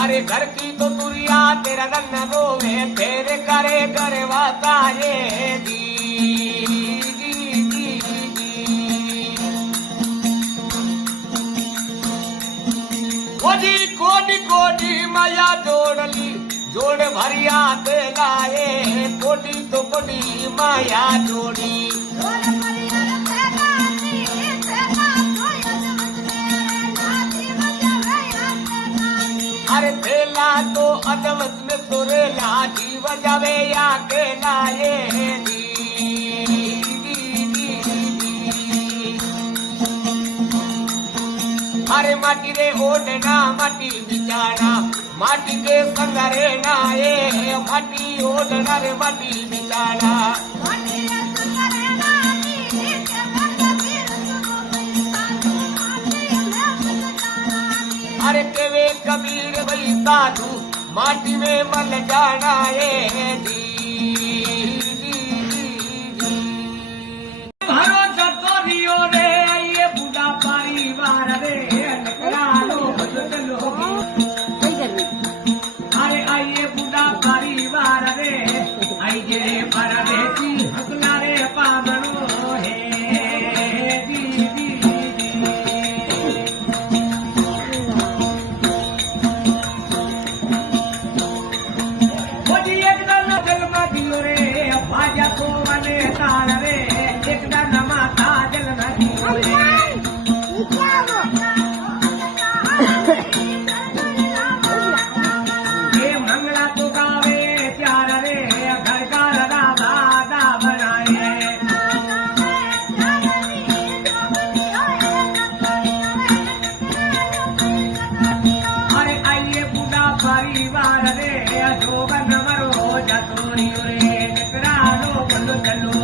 अरे घर की तो तुरिया तेरा रंग रोवे तेरे करे करे वाता ये दी कोडी कोडी कोडी माया जोड़ली जोड़ भरिया ते लाए कोडी तो कोडी माया जोड़ी अरे थेला तो अदमत में तोरे लाठी बजावे या के लाए दी अरे माटी रे ओढ़ना माटी बिचारा माटी के संगरे नाये माटी ओढ़ना रे माटी बिचारा अरे केवे कबीर भाई साधु माटी में मल जाना ये दी भरोसा तो रियो रे ये बुढ़ा परिवार रे अरे आइए बुढ़ा परिवार रे आइए परदेसी हकला रे पावनो है परिवार रे जोगन मरो जतोरी रे टकरालो बंद चलो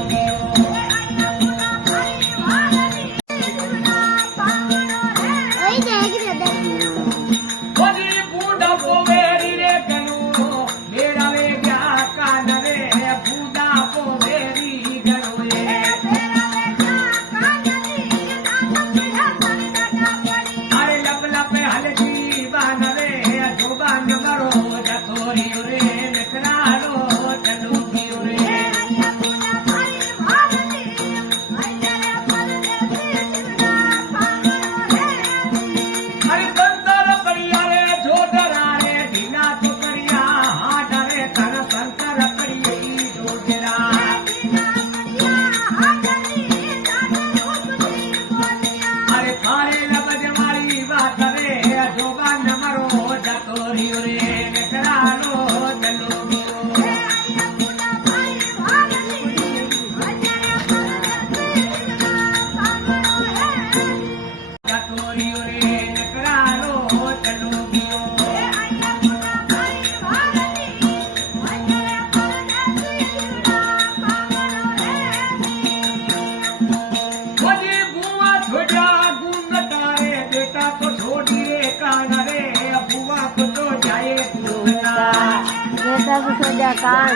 सोजा कान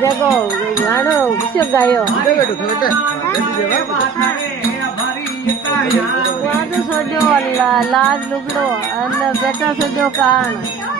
देखो गानो किसो गायो सोजो लाल लुगड़ो बेटा सोजो कान